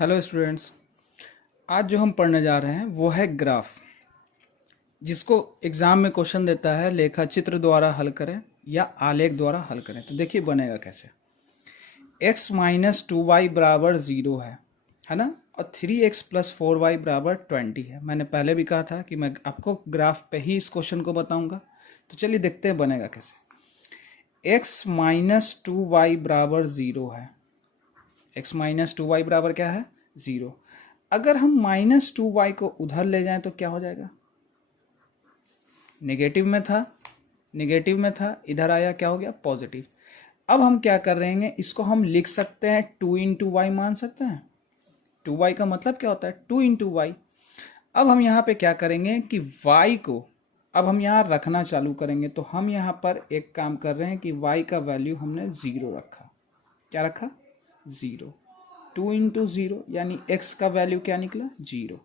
Hello students. आज जो हम पढ़ने जा रहे हैं वो है ग्राफ, जिसको एग्ज़ाम में क्वेश्चन देता है लेखा चित्र द्वारा हल करें या आलेख द्वारा हल करें। तो देखिए बनेगा कैसे। x माइनस 2y बराबर 0 है ना, और 3x प्लस 4y बराबर 20 है। मैंने पहले भी कहा था कि मैं आपको ग्राफ पे ही इस क्वेश्चन को बताऊंगा। तो चलिए देखते हैं बनेगा कैसे। x माइनस 2y बराबर 0 है। x माइनस 2y बराबर क्या है? 0। अगर हम माइनस 2y को उधर ले जाएं तो क्या हो जाएगा? नेगेटिव में था, इधर आया क्या हो गया? पॉजिटिव। अब हम क्या कर रहे हैं, इसको हम लिख सकते हैं 2 इंटू वाई मान सकते हैं। 2y का मतलब क्या होता है? 2 इंटू वाई। अब हम यहाँ पे क्या करेंगे कि y को अब हम यहाँ रखना चालू करेंगे। तो हम यहाँ पर एक काम कर रहे हैं कि y का वैल्यू हमने 0 रखा। क्या रखा? 0। 2 इंटू 0 यानी x का वैल्यू क्या निकला? 0।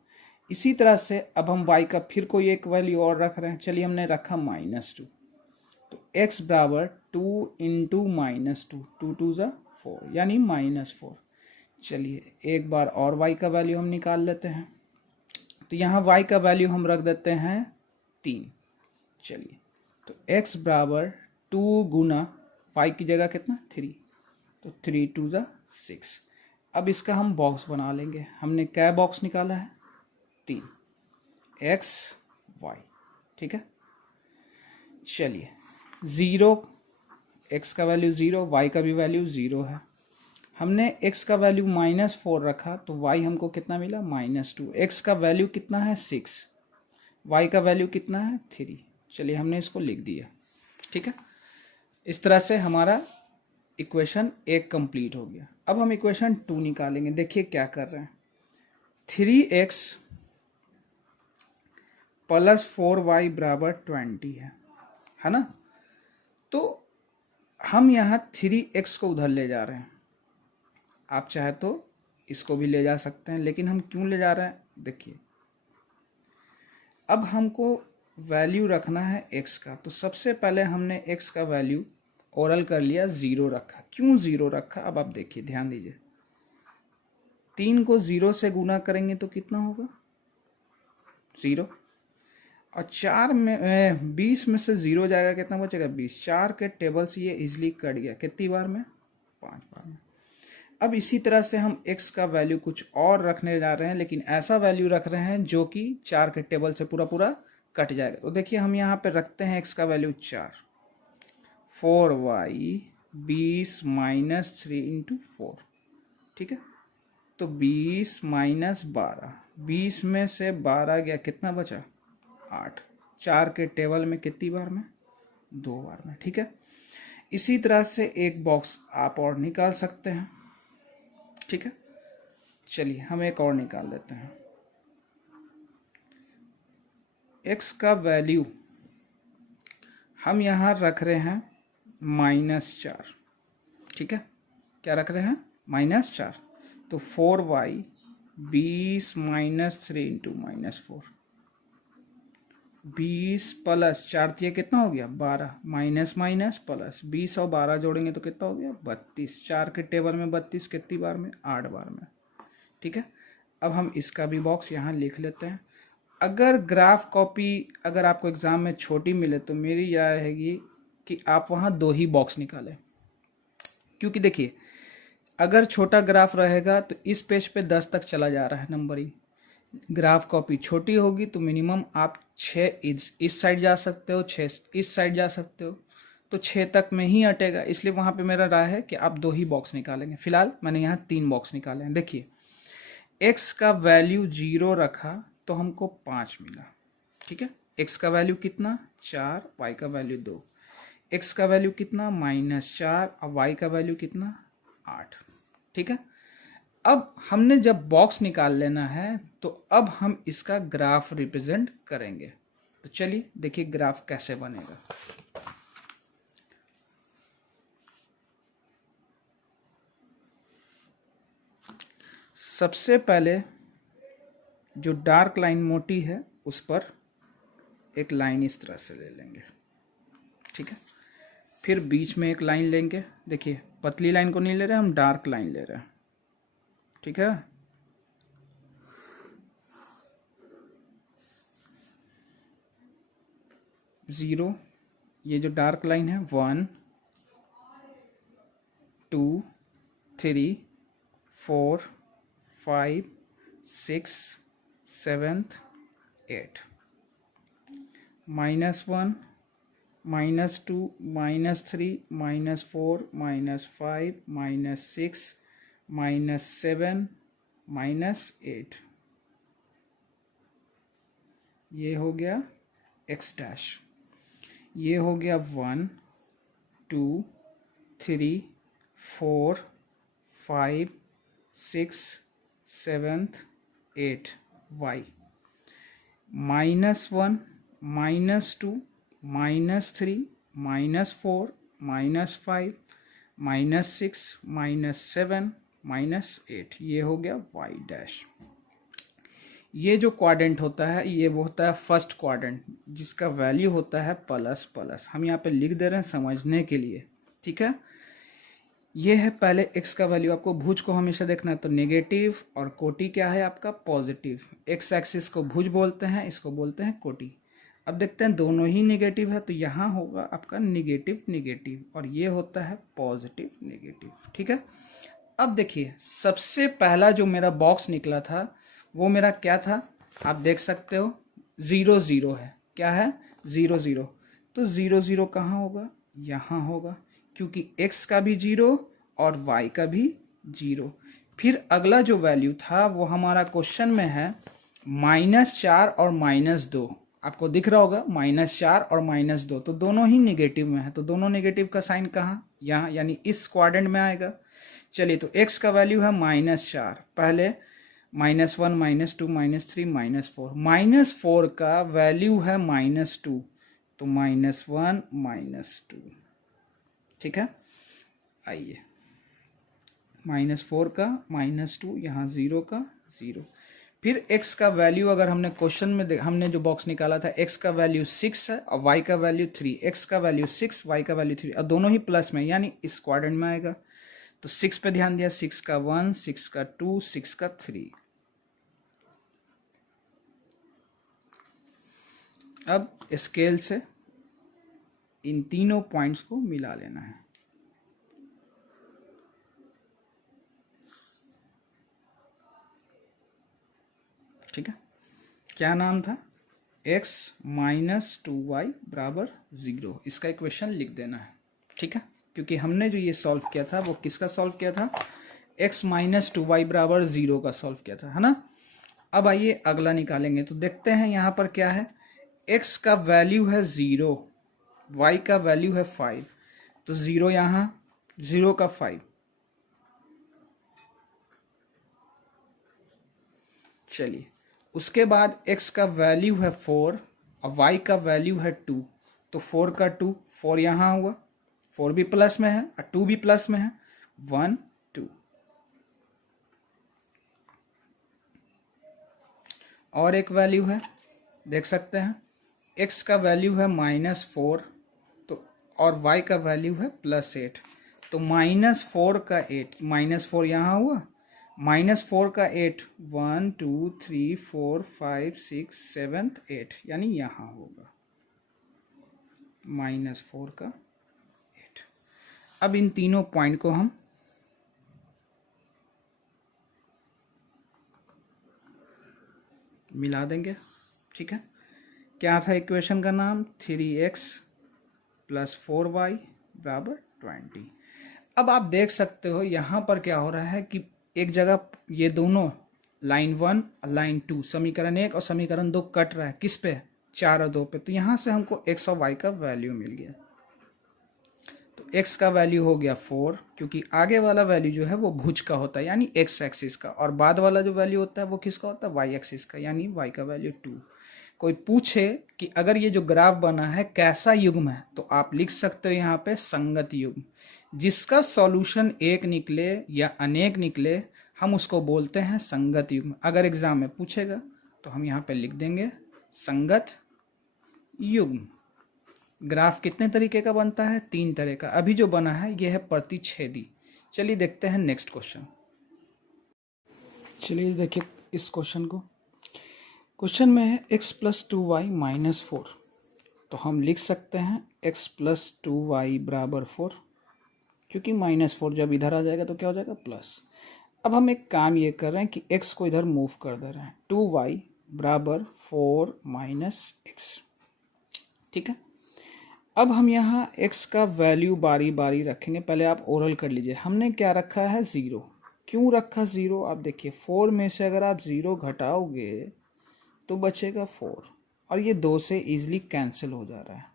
इसी तरह से अब हम y का फिर कोई एक वैल्यू और रख रहे हैं। चलिए हमने रखा -2। तो x बराबर 2 इंटू -2, 2 2 ज़ा 4 यानी -4। चलिए एक बार और y का वैल्यू हम निकाल लेते हैं। तो यहाँ y का वैल्यू हम रख देते हैं 3। चलिए तो x बराबर 2 गुना y की जगह कितना? 3। तो 3 2 ज़ा 6। अब इसका हम बॉक्स बना लेंगे। हमने क्या बॉक्स निकाला है? 3 x y। ठीक है। चलिए 0, x का वैल्यू 0, y का भी वैल्यू 0 है। हमने x का वैल्यू -4 रखा तो y हमको कितना मिला? -2। x का वैल्यू कितना है? 6। y का वैल्यू कितना है? 3। चलिए हमने इसको लिख दिया। ठीक है। इस तरह से हमारा इक्वेशन 1 कंप्लीट हो गया। अब हम इक्वेशन 2 निकालेंगे। देखिए क्या कर रहे हैं। 3x प्लस 4y बराबर 20 है ना। तो हम यहाँ 3x को उधर ले जा रहे हैं। आप चाहे तो इसको भी ले जा सकते हैं, लेकिन हम क्यों ले जा रहे हैं? देखिए अब हमको वैल्यू रखना है x का। तो सबसे पहले हमने x का वैल्यू ओरल कर लिया, 0 रखा। क्यों 0 रखा? अब आप देखिए, ध्यान दीजिए। 3 को 0 से गुना करेंगे तो कितना होगा? 0। और 4 में 20 में से 0 जाएगा, कितना बचेगा? 20। 4 के टेबल से ये इजिली कट गया। कितनी बार में? 5 बार में। अब इसी तरह से हम x का वैल्यू कुछ और रखने जा रहे हैं, लेकिन ऐसा वैल्यू रख रहे हैं जो कि 4 के टेबल से पूरा पूरा कट जाएगा। तो देखिए हम यहाँ पे रखते हैं x का वैल्यू 4। 4y 20 minus 3 into 4। ठीक है। तो 20 माइनस 12, 20 में से 12 गया, कितना बचा? 8। 4 के टेबल में कितनी बार में? 2 बार में। ठीक है। इसी तरह से एक बॉक्स आप और निकाल सकते हैं। ठीक है। चलिए हम एक और निकाल लेते हैं। x का वैल्यू हम यहाँ रख रहे हैं -4। ठीक है। क्या रख रहे हैं? -4। तो 4y 20 माइनस 3 इंटू -4। 20 प्लस 4 दिए कितना हो गया? 12। माइनस माइनस प्लस 20 और 12 जोड़ेंगे तो कितना हो गया? 32। 4 के टेबल में 32 कितनी बार में? 8 बार में। ठीक है। अब हम इसका भी बॉक्स यहाँ लिख लेते हैं। अगर ग्राफ कॉपी अगर आपको एग्ज़ाम में छोटी मिले तो मेरी राय रहेगी कि आप वहाँ 2 ही बॉक्स निकालें। क्योंकि देखिए अगर छोटा ग्राफ रहेगा तो इस पेज पे 10 तक चला जा रहा है नंबरिंग। ग्राफ कॉपी छोटी होगी तो मिनिमम आप 6 इस साइड जा सकते हो, 6 इस साइड जा सकते हो, तो 6 तक में ही अटेगा। इसलिए वहाँ पे मेरा राय है कि आप 2 ही बॉक्स निकालेंगे। फिलहाल मैंने यहाँ 3 बॉक्स निकाले हैं। देखिए x का वैल्यू 0 रखा तो हमको 5 मिला। ठीक है। x का वैल्यू कितना? 4, y का वैल्यू 2। x का वैल्यू कितना? -4 और y का वैल्यू कितना? 8। ठीक है। अब हमने जब बॉक्स निकाल लेना है तो अब हम इसका ग्राफ रिप्रेजेंट करेंगे। तो चलिए देखिए ग्राफ कैसे बनेगा। सबसे पहले जो डार्क लाइन मोटी है उस पर एक लाइन इस तरह से ले लेंगे। ठीक है। फिर बीच में एक लाइन लेंगे। देखिए पतली लाइन को नहीं ले रहे हम, डार्क लाइन ले रहे हैं। ठीक है। 0, ये जो डार्क लाइन है 1 2 3 4 5 6 7 8, -1 -2 -3 -4 -5 -6 -7 -8, ये हो गया x डैश। ये हो गया 1 2 3 4 5 6 7 8 y, -1 -2 -3 -4 -5 -6 -7 -8, ये हो गया y डैश। ये जो क्वाड्रेंट होता है ये वो होता है फर्स्ट क्वाड्रेंट, जिसका वैल्यू होता है प्लस प्लस। हम यहाँ पे लिख दे रहे हैं समझने के लिए, ठीक है। ये है पहले x का वैल्यू, आपको भुज को हमेशा देखना है, तो नेगेटिव और कोटि क्या है आपका पॉजिटिव। x एक्सिस को भुज बोलते हैं, इसको बोलते हैं कोटि। अब देखते हैं दोनों ही नेगेटिव है, तो यहाँ होगा आपका नेगेटिव नेगेटिव और ये होता है पॉजिटिव नेगेटिव, ठीक है। अब देखिए सबसे पहला जो मेरा बॉक्स निकला था वो मेरा क्या था, आप देख सकते हो 0 0 है। क्या है 0 0, तो 0 0 कहाँ होगा, यहाँ होगा, क्योंकि x का भी 0 और y का भी 0। फिर अगला जो वैल्यू था वो हमारा क्वेश्चन में है -4 और -2, आपको दिख रहा होगा -4 और -2, तो दोनों ही नेगेटिव में है, तो दोनों नेगेटिव का साइन कहाँ, यहाँ, यानी इस क्वाड्रेंट में आएगा। चलिए तो x का वैल्यू है -4, पहले -1 -2 -3 -4, -4 का वैल्यू है -2, तो -1 -2, ठीक है। आइए -4 का -2, यहाँ 0 का 0। फिर x का वैल्यू अगर हमने क्वेश्चन में हमने जो बॉक्स निकाला था, x का वैल्यू 6 है और y का वैल्यू 3, x का वैल्यू 6 y का वैल्यू 3 और दोनों ही प्लस में, यानी इस क्वाड्रेंट में आएगा। तो 6 पे ध्यान दिया, 6 का 1, 6 का 2, 6 का 3। अब स्केल से इन तीनों पॉइंट्स को मिला लेना है। ठीक है, क्या नाम था, x - 2y बराबर 0, इसका इक्वेशन लिख देना है। ठीक है, क्योंकि हमने जो ये सॉल्व किया था वो किसका सॉल्व किया था, x - 2y बराबर 0 का सॉल्व किया था, है ना। अब आइए अगला निकालेंगे, तो देखते हैं यहाँ पर क्या है, x का वैल्यू है 0, y का वैल्यू है 5, तो 0 यहाँ, 0 का 5, चलिए उसके बाद x का वैल्यू है 4 और y का वैल्यू है 2, तो 4 का 2, 4 यहाँ हुआ, 4 भी प्लस में है और 2 भी प्लस में है, 1 2। और एक वैल्यू है, देख सकते हैं, x का वैल्यू है -4, तो और y का वैल्यू है +8, तो -4 का 8, -4 यहाँ हुआ, -4 का 8, 1 2 3 4 5 6 7 8, यानी यहाँ होगा -4 का 8। अब इन तीनों पॉइंट को हम मिला देंगे। ठीक है, क्या था इक्वेशन का नाम, 3x + 4y बराबर 20। अब आप देख सकते हो यहाँ पर क्या हो रहा है कि एक जगह ये दोनों लाइन 1 और लाइन 2, समीकरण 1 और समीकरण 2 कट रहा है, किस पे, 4 और 2 पे, तो यहाँ से हमको x और y का वैल्यू मिल गया। तो x का वैल्यू हो गया 4, क्योंकि आगे वाला वैल्यू जो है वो भुज का होता है, यानी x एक्सिस का, और बाद वाला जो वैल्यू होता है वो किसका होता है, y एक्सिस का, यानी y का वैल्यू 2। कोई पूछे कि अगर ये जो ग्राफ बना है कैसा युग्म है, तो आप लिख सकते हो यहाँ पे संगत युग्म। जिसका सॉल्यूशन एक निकले या अनेक निकले, हम उसको बोलते हैं संगत युग्म। अगर एग्जाम में पूछेगा तो हम यहाँ पे लिख देंगे संगत युग्म। ग्राफ कितने तरीके का बनता है, 3 तरह का। अभी जो बना है यह है प्रतिच्छेदी। चलिए देखते हैं नेक्स्ट क्वेश्चन। चलिए देखिए इस क्वेश्चन को। क्वेश्चन में है x + 2y - 4, तो हम लिख सकते हैं x प्लस 2y बराबर 4, क्योंकि -4 जब इधर आ जाएगा तो क्या हो जाएगा प्लस। अब हम एक काम ये कर रहे हैं कि x को इधर मूव कर दे रहे हैं, 2y बराबर 4 माइनस एक्स। ठीक है, अब हम यहाँ x का वैल्यू बारी बारी रखेंगे। पहले आप ओरल कर लीजिए। हमने क्या रखा है 0। क्यों रखा 0? आप देखिए 4 में से अगर आप 0 घटाओगे तो बचेगा 4, और ये 2 से इजीली कैंसिल हो जा रहा है।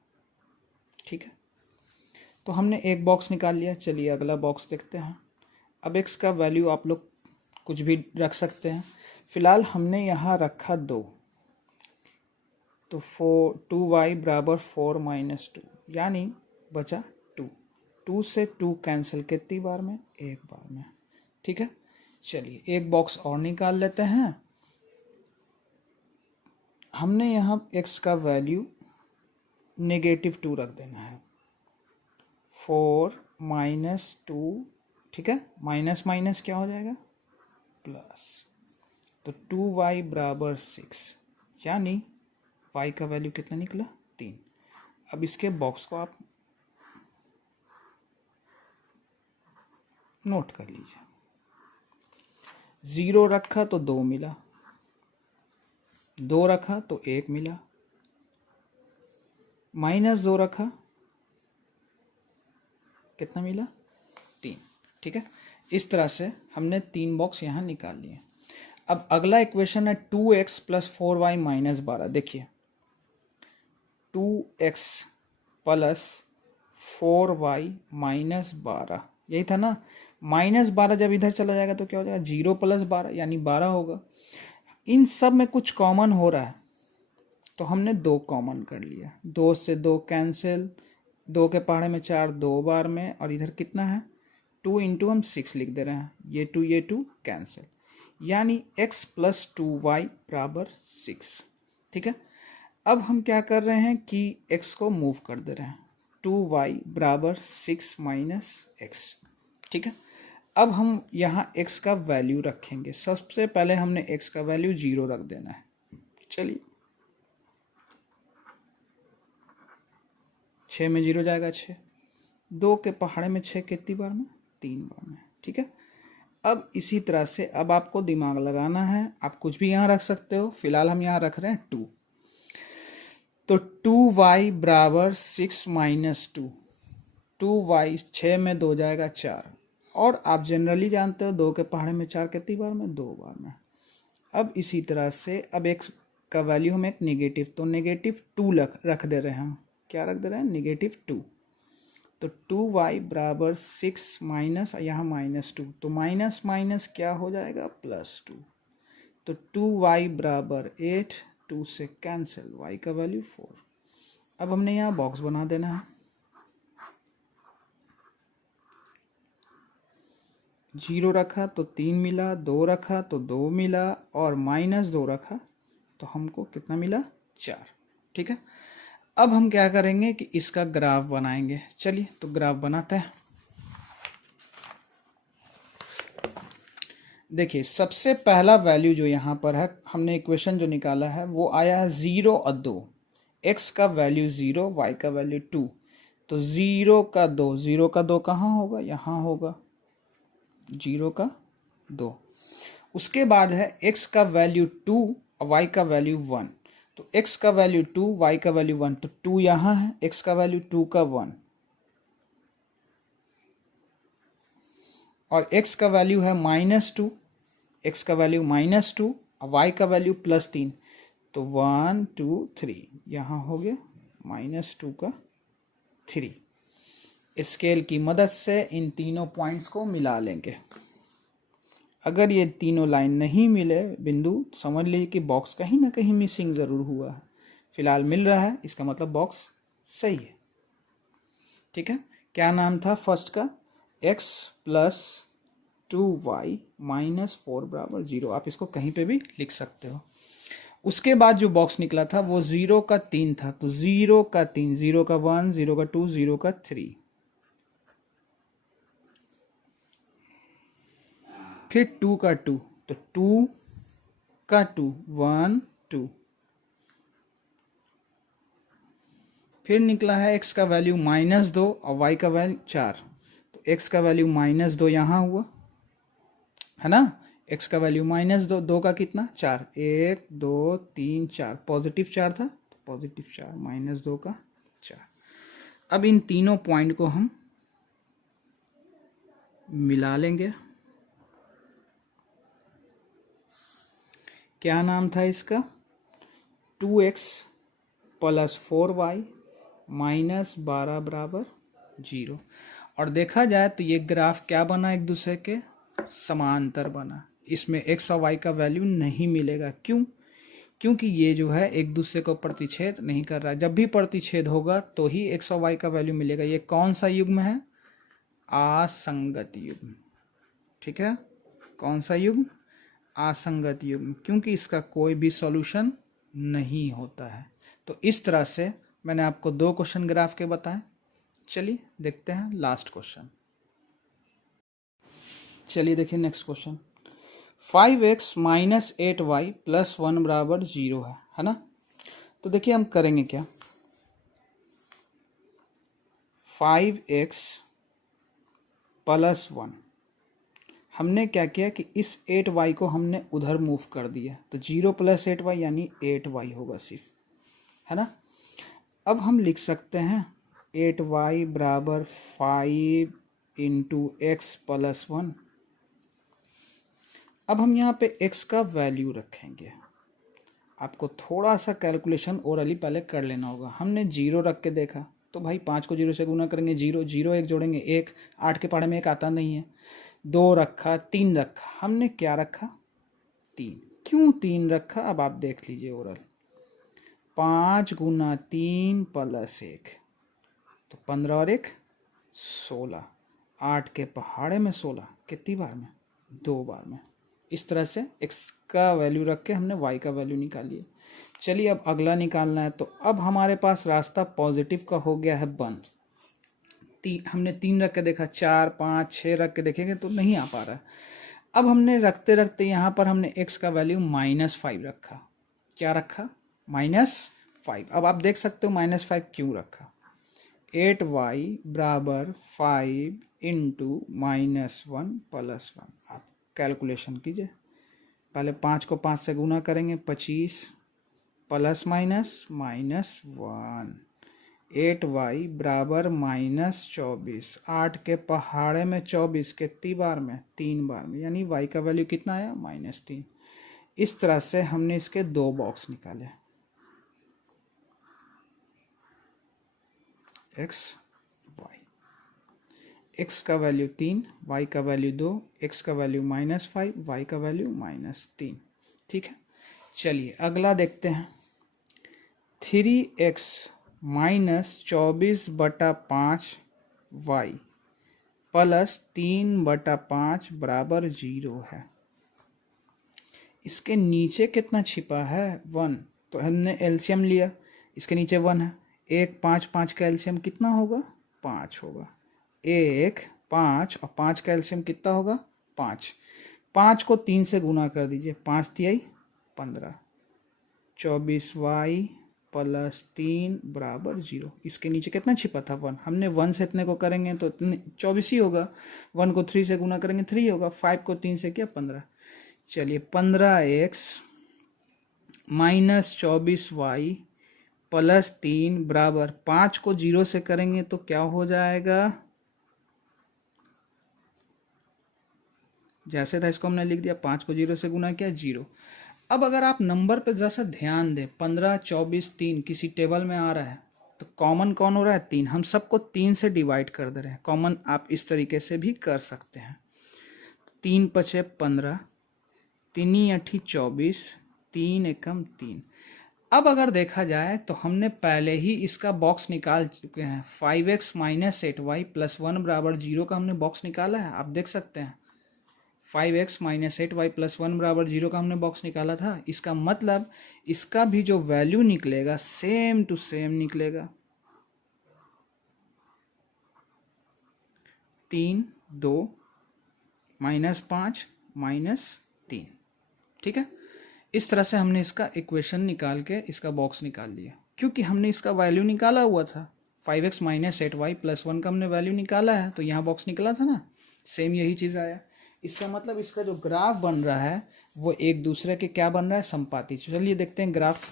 ठीक है, तो हमने एक बॉक्स निकाल लिया। चलिए अगला बॉक्स देखते हैं। अब x का वैल्यू आप लोग कुछ भी रख सकते हैं। फिलहाल हमने यहाँ रखा 2, तो 2y बराबर 4 माइनस 2, यानी बचा 2। 2 से 2 कैंसिल कितनी बार में? एक बार में। ठीक है, चलिए एक बॉक्स और निकाल लेते हैं। हमने यहाँ x का वैल्यू -2 रख देना है। 4 माइनस 2, ठीक है, माइनस माइनस क्या हो जाएगा? प्लस। तो 2y बराबर 6, यानी y का वैल्यू कितना निकला? 3। अब इसके बॉक्स को आप नोट कर लीजिए। 0 रखा तो 2 मिला, 2 रखा तो 1 मिला, -2 रखा कितना मिला? 3। ठीक है, इस तरह से हमने 3 बॉक्स यहाँ निकाल लिए। अब अगला इक्वेशन है 2x प्लस 4y माइनस 12। देखिए 2x प्लस 4y माइनस 12, यही था ना। -12 जब इधर चला जाएगा तो क्या हो जाएगा? 0 प्लस 12 यानी 12 होगा। इन सब में कुछ कॉमन हो रहा है, तो हमने 2 कॉमन कर लिया। 2 से 2 कैंसिल, 2 के पहाड़े में 4 2 बार में, और इधर कितना है? 2 इंटू हम 6 लिख दे रहे हैं। ये 2 कैंसिल, यानी x प्लस 2y बराबर 6। ठीक है, अब हम क्या कर रहे हैं कि x को मूव कर दे रहे हैं। 2y बराबर 6 माइनस एक्स। ठीक है, अब हम यहाँ x का वैल्यू रखेंगे। सबसे पहले हमने x का वैल्यू 0 रख देना है। चलिए 6 में 0 जाएगा 6, 2 के पहाड़े में 6 कितनी बार में? 3 बार में। ठीक है, अब इसी तरह से अब आपको दिमाग लगाना है। आप कुछ भी यहाँ रख सकते हो, फिलहाल हम यहाँ रख रहे हैं 2। तो 2y बराबर 6 माइनस 2, 2y 6 में 2 जाएगा 4, और आप जनरली जानते हो 2 के पहाड़े में 4 कितनी बार में? 2 बार में। अब इसी तरह से अब x का वैल्यू हम एक नेगेटिव, तो -2 रख दे रहे हैं हम। क्या रख दे रहे हैं? -2। तो 2y बराबर 6 माइनस, यहाँ -2, तो माइनस माइनस क्या हो जाएगा? +2। तो 2y बराबर 8, 2 से कैंसिल, y का वैल्यू 4। अब हमने यहाँ बॉक्स बना देना है। 0 रखा तो 3 मिला, 2 रखा तो 2 मिला, और -2 रखा तो हमको कितना मिला? 4। ठीक है, अब हम क्या करेंगे कि इसका ग्राफ बनाएंगे। चलिए तो ग्राफ बनाते हैं। देखिए सबसे पहला वैल्यू जो यहाँ पर है, हमने इक्वेशन जो निकाला है वो आया है 0 और 2। x का वैल्यू 0, y का वैल्यू 2, तो 0 का 2, 0 का 2 कहाँ होगा? यहाँ होगा, 0 का 2। उसके बाद है x का वैल्यू 2 और y का वैल्यू 1। तो x का वैल्यू 2, y का वैल्यू 1, तो 2 यहाँ है, x का वैल्यू 2 का 1, और x का वैल्यू है -2, x का वैल्यू -2 और y का वैल्यू +3, तो 1 2 3 यहाँ हो गया -2 का 3। स्केल की मदद से इन तीनों पॉइंट्स को मिला लेंगे। अगर ये तीनों लाइन नहीं मिले बिंदु, तो समझ लीजिए कि बॉक्स कहीं ना कहीं मिसिंग ज़रूर हुआ है। फिलहाल मिल रहा है, इसका मतलब बॉक्स सही है। ठीक है, क्या नाम था फर्स्ट का? x प्लस 2y माइनस 4 बराबर 0। आप इसको कहीं पे भी लिख सकते हो। उसके बाद जो बॉक्स निकला था वो 0 का 3 था, तो 0 का 3, 0 का 1, 0 का 2, 0 का 3, फिर 2 का 2, तो 2 का 2, 1 2, फिर निकला है x का वैल्यू -2 और y का वैल्यू 4। तो x का वैल्यू -2 यहाँ हुआ है ना, x का वैल्यू -2, 2 का कितना 4, 1 2 3 4, पॉजिटिव 4 था तो पॉजिटिव 4 -2 का 4। अब इन तीनों पॉइंट को हम मिला लेंगे। क्या नाम था इसका, 2x + 4y -12 बराबर 0। और देखा जाए तो ये ग्राफ क्या बना, एक दूसरे के समांतर बना। इसमें x और y का वैल्यू नहीं मिलेगा। क्यों? क्योंकि ये जो है एक दूसरे को प्रतिच्छेद नहीं कर रहा है। जब भी प्रतिच्छेद होगा तो ही x और y का वैल्यू मिलेगा। ये कौन सा युग्म है, असंगत युग्म। ठीक है, कौन सा युग्म, असंगत युग्म, क्योंकि इसका कोई भी सॉल्यूशन नहीं होता है। तो इस तरह से मैंने आपको 2 क्वेश्चन ग्राफ के बताए। चलिए देखते हैं लास्ट क्वेश्चन। चलिए देखिए नेक्स्ट क्वेश्चन, 5x - 8y + 1 बराबर 0 है ना। तो देखिए हम करेंगे क्या, 5x + 1, हमने क्या किया कि इस 8y को हमने उधर मूव कर दिया, तो 0 + 8y यानी 8y होगा सिर्फ, है ना। अब हम लिख सकते हैं 8y बराबर 5 × x + 1। अब हम यहाँ पे x का वैल्यू रखेंगे। आपको थोड़ा सा कैलकुलेशन ओरली पहले कर लेना होगा। हमने 0 रख के देखा तो भाई 5 को 0 से गुना करेंगे 0, 0 1 जोड़ेंगे 1, 8 के पहाड़े में 1 आता नहीं है। 2 रखा, 3 रखा, हमने क्या रखा 3। क्यों 3 रखा, अब आप देख लीजिए ओरल। 5 × 3 + 1 तो 15 और 1 16, 8 के पहाड़े में 16, कितनी बार में, 2 बार में। इस तरह से x का वैल्यू रख के हमने y का वैल्यू निकाल लिया। चलिए अब अगला निकालना है। तो अब हमारे पास रास्ता पॉजिटिव का हो गया है बंद। हमने 3 रख के देखा, 4 5 6 रख के देखेंगे तो नहीं आ पा रहा है। अब हमने रखते रखते यहाँ पर हमने x का वैल्यू -5 रखा। क्या रखा, -5। अब आप देख सकते हो -5 क्यों रखा। 8y बराबर 5 × -1 + 1। आप कैलकुलेशन कीजिए। पहले 5 को 5 से गुना करेंगे 25 ± -1। 8y बराबर -24, 8 के पहाड़े में 24, कितनी बार में, 3 बार में, यानी y का वैल्यू कितना आया -3। इस तरह से हमने इसके 2 बॉक्स निकाले, x y। x का वैल्यू 3, y का वैल्यू 2, x का वैल्यू -5, y का वैल्यू -3। ठीक है, चलिए अगला देखते हैं। 3x - 24/5 y + 3/5 बराबर 0 है। इसके नीचे कितना छिपा है, 1। तो हमने एलसीएम लिया, इसके नीचे 1 है। 1 5 5 का एलसीएम कितना होगा, 5 होगा। 1 5 और 5 का एलसीएम कितना होगा, 5। 5 को 3 से गुना कर दीजिए, 5 × 3 = 15। 24y + 3 बराबर 0। इसके नीचे कितना छिपा था, 1। हमने 1 से इतने को करेंगे तो 24 ही होगा। 1 को 3 से गुना करेंगे 3 होगा। 5 को 3 से किया 15। चलिए 15x - 24y + 3 बराबर 5 को 0 से करेंगे तो क्या हो जाएगा, जैसे था इसको हमने लिख दिया, 5 को 0 से गुना किया 0। अब अगर आप नंबर पे जैसा ध्यान दें, 15 24 3 किसी टेबल में आ रहा है तो कॉमन कौन हो रहा है, 3। हम सबको 3 से डिवाइड कर दे रहे हैं। कॉमन आप इस तरीके से भी कर सकते हैं। 3 × 5 = 15, 3 × 8 = 24, 3 एकम 3। अब अगर देखा जाए तो हमने पहले ही इसका बॉक्स निकाल चुके हैं। 5x - 8y + 1 बराबर 0 का हमने बॉक्स निकाला है, आप देख सकते हैं। 5x - 8y + 1 बराबर 0 का हमने बॉक्स निकाला था। इसका मतलब इसका भी जो वैल्यू निकलेगा सेम टू सेम निकलेगा। 3 2 -5 -3। ठीक है, इस तरह से हमने इसका इक्वेशन निकाल के इसका बॉक्स निकाल दिया। क्योंकि हमने इसका वैल्यू निकाला हुआ था 5x माइनस 8y प्लस 1 का हमने वैल्यू निकाला है, तो यहाँ बॉक्स निकला था ना, सेम यही चीज़ आया। इसका मतलब इसका जो ग्राफ बन रहा है वो एक दूसरे के क्या बन रहा है, संपाती। चलिए देखते हैं ग्राफ।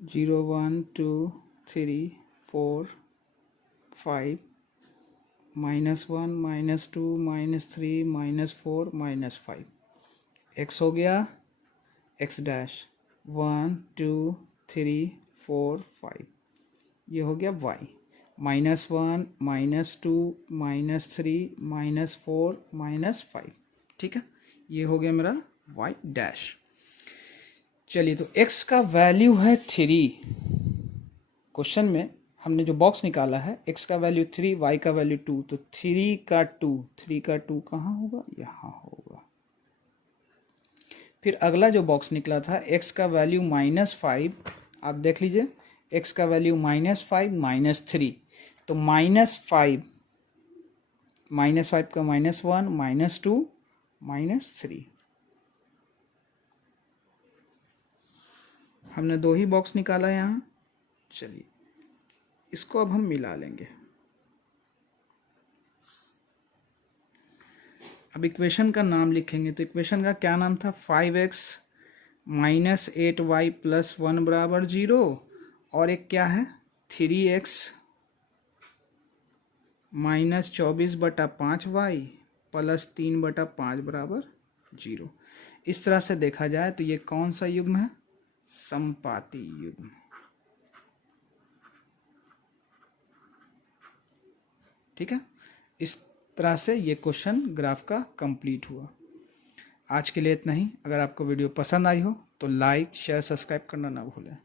जीरो 1 2 3 4 5 -1 -2 -3 -4 -5 x हो गया x डैश 1 2 3 4 5, ये हो गया y -1 -2 -3 -4 -5। ठीक है, ये हो गया मेरा y डैश। चलिए, तो x का वैल्यू है 3। क्वेश्चन में हमने जो बॉक्स निकाला है x का वैल्यू 3, y का वैल्यू 2, तो 3 का 2 कहाँ होगा, यहाँ होगा। फिर अगला जो बॉक्स निकला था x का वैल्यू -5, आप देख लीजिए x का वैल्यू -5 -3, तो -5 का -1 -2 -3, हमने 2 ही बॉक्स निकाला यहाँ। चलिए, इसको अब हम मिला लेंगे। अब इक्वेशन का नाम लिखेंगे, तो इक्वेशन का क्या नाम था, 5x माइनस 8y प्लस 1 बराबर 0, और एक क्या है 3x माइनस 24/5y प्लस 3/5 बराबर 0। इस तरह से देखा जाए तो ये कौन सा युग्म है, संपाती युग्म। ठीक है, इस तरह से ये क्वेश्चन ग्राफ का कंप्लीट हुआ। आज के लिए इतना ही। अगर आपको वीडियो पसंद आई हो तो लाइक शेयर सब्सक्राइब करना ना भूलें।